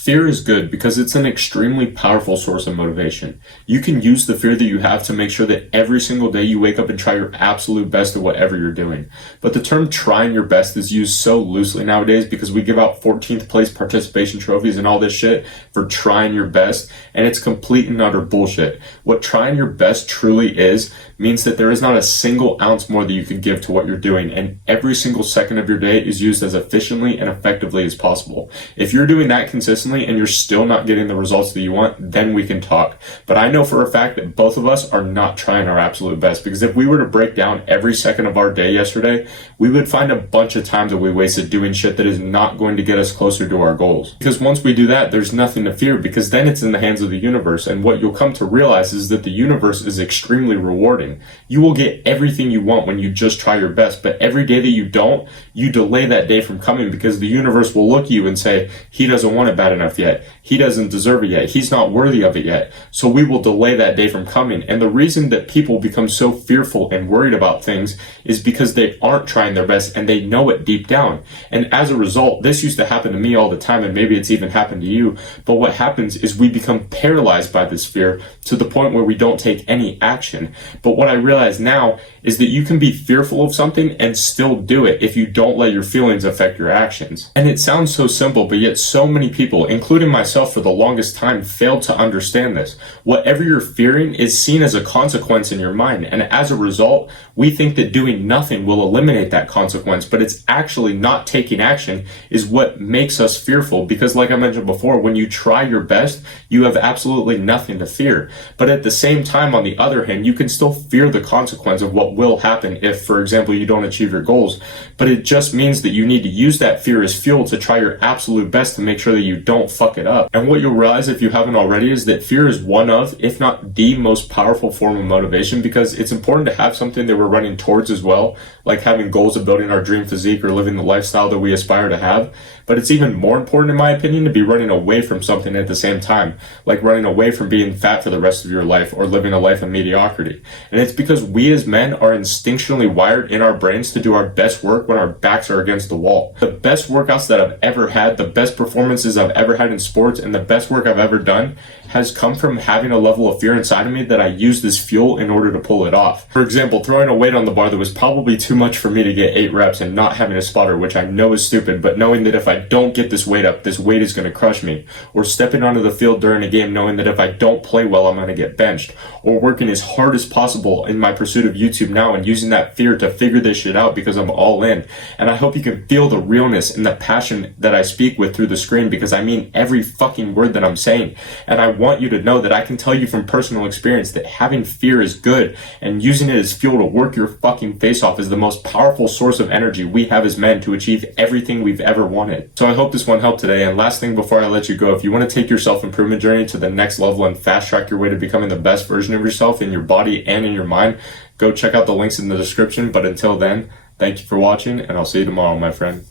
Fear is good because it's an extremely powerful source of motivation. You can use the fear that you have to make sure that every single day you wake up and try your absolute best at whatever you're doing. But the term trying your best is used so loosely nowadays because we give out 14th place participation trophies and all this shit for trying your best, and it's complete and utter bullshit. What trying your best truly is means that there is not a single ounce more that you can give to what you're doing, and every single second of your day is used as efficiently and effectively as possible. If you're doing that consistently and you're still not getting the results that you want, then we can talk. But I know for a fact that both of us are not trying our absolute best, because if we were to break down every second of our day yesterday, we would find a bunch of times that we wasted doing shit that is not going to get us closer to our goals. Because once we do that, there's nothing to fear, because then it's in the hands of the universe, and what you'll come to realize is that the universe is extremely rewarding. You will get everything you want when you just try your best, but every day that you don't, you delay that day from coming, because the universe will look at you and say, he doesn't want it bad enough yet. He doesn't deserve it yet. He's not worthy of it yet. So we will delay that day from coming. And the reason that people become so fearful and worried about things is because they aren't trying their best and they know it deep down. And as a result, this used to happen to me all the time, and maybe it's even happened to you. But what happens is we become paralyzed by this fear to the point where we don't take any action. But what I realize now is that you can be fearful of something and still do it if you don't let your feelings affect your actions. And it sounds so simple, but yet so many people, including myself for the longest time, failed to understand this. Whatever you're fearing is seen as a consequence in your mind, and as a result, we think that doing nothing will eliminate that consequence, but it's actually not taking action is what makes us fearful, because like I mentioned before, when you try your best, you have absolutely nothing to fear. But at the same time, on the other hand, you can still fear the consequence of what will happen if, for example, you don't achieve your goals. But it just means that you need to use that fear as fuel to try your absolute best to make sure that you don't fuck it up. And what you'll realize, if you haven't already, is that fear is one of, if not the most powerful form of motivation, because it's important to have something that we're running towards as well, like having goals of building our dream physique or living the lifestyle that we aspire to have. But it's even more important, in my opinion, to be running away from something at the same time, like running away from being fat for the rest of your life or living a life of mediocrity. And it's because we as men are instinctually wired in our brains to do our best work when our backs are against the wall. The best workouts that I've ever had, the best performances I've ever had in sports, and the best work I've ever done has come from having a level of fear inside of me that I use this fuel in order to pull it off. For example, throwing a weight on the bar that was probably too much for me to get 8 reps and not having a spotter, which I know is stupid, but knowing that if I don't get this weight up, this weight is going to crush me. Or stepping onto the field during a game knowing that if I don't play well, I'm going to get benched. Or working as hard as possible in my pursuit of YouTube now and using that fear to figure this shit out because I'm all in. And I hope you can feel the realness and the passion that I speak with through the screen, because I mean every fucking word that I'm saying. And I want you to know that I can tell you from personal experience that having fear is good, and using it as fuel to work your fucking face off is the most powerful source of energy we have as men to achieve everything we've ever wanted. So I hope this one helped today. And last thing before I let you go, if you want to take your self-improvement journey to the next level and fast track your way to becoming the best version of yourself in your body and in your mind, go check out the links in the description. But until then, thank you for watching, and I'll see you tomorrow, my friend.